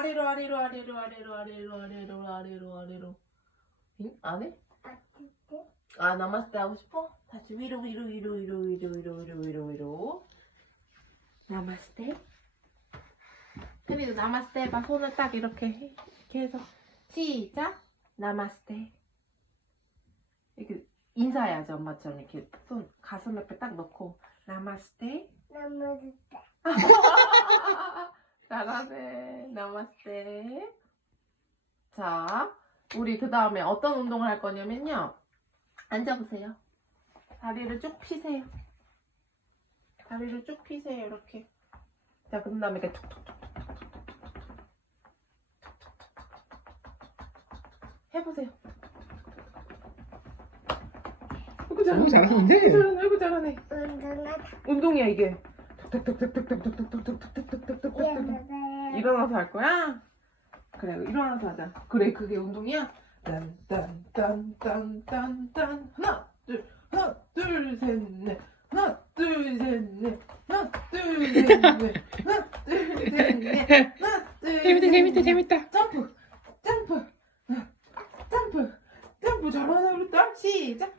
아래로 아래로 아래로 아래로 아래로 아래로 아래로 아래로 응? 안 해? 아 나마스테 하고 싶어? 다시 위로 위로 위로 위로 위로 위로 위로 위로 위로 나마스테 혜리도 나마스테 해봐 손을 딱 이렇게 해. 이렇게 해서 시작 나마스테 이렇게 인사해야지 엄마처럼 이렇게 손 가슴 옆에 딱 넣고 나마스테 나무스테. 잘하네 나마스테 자 우리 그 다음에 어떤 운동을 할 거냐면요 앉아보세요 다리를 쭉 피세요 다리를 쭉 피세요 이렇게 자 그 다음에 이렇게 툭툭툭 해보세요 아이고 잘하네 오, 잘하는데? 잘하네 아이고 잘하네. 운동이야 이게 툭툭툭툭툭툭툭툭툭툭툭툭툭툭툭툭 일어나서 할 거야? 그래 일어나서 하자. 그래 그게 운동이야? 딴딴딴딴딴딴. 하나 둘 하나 둘 셋 넷. 하나 둘 셋 넷. 하나 둘 셋 넷. 하나 둘 셋 넷. 하나 둘 재밌다 재밌다 재밌다. 점프 점프. 점프. 점프 잘하네 우리 딸. 시작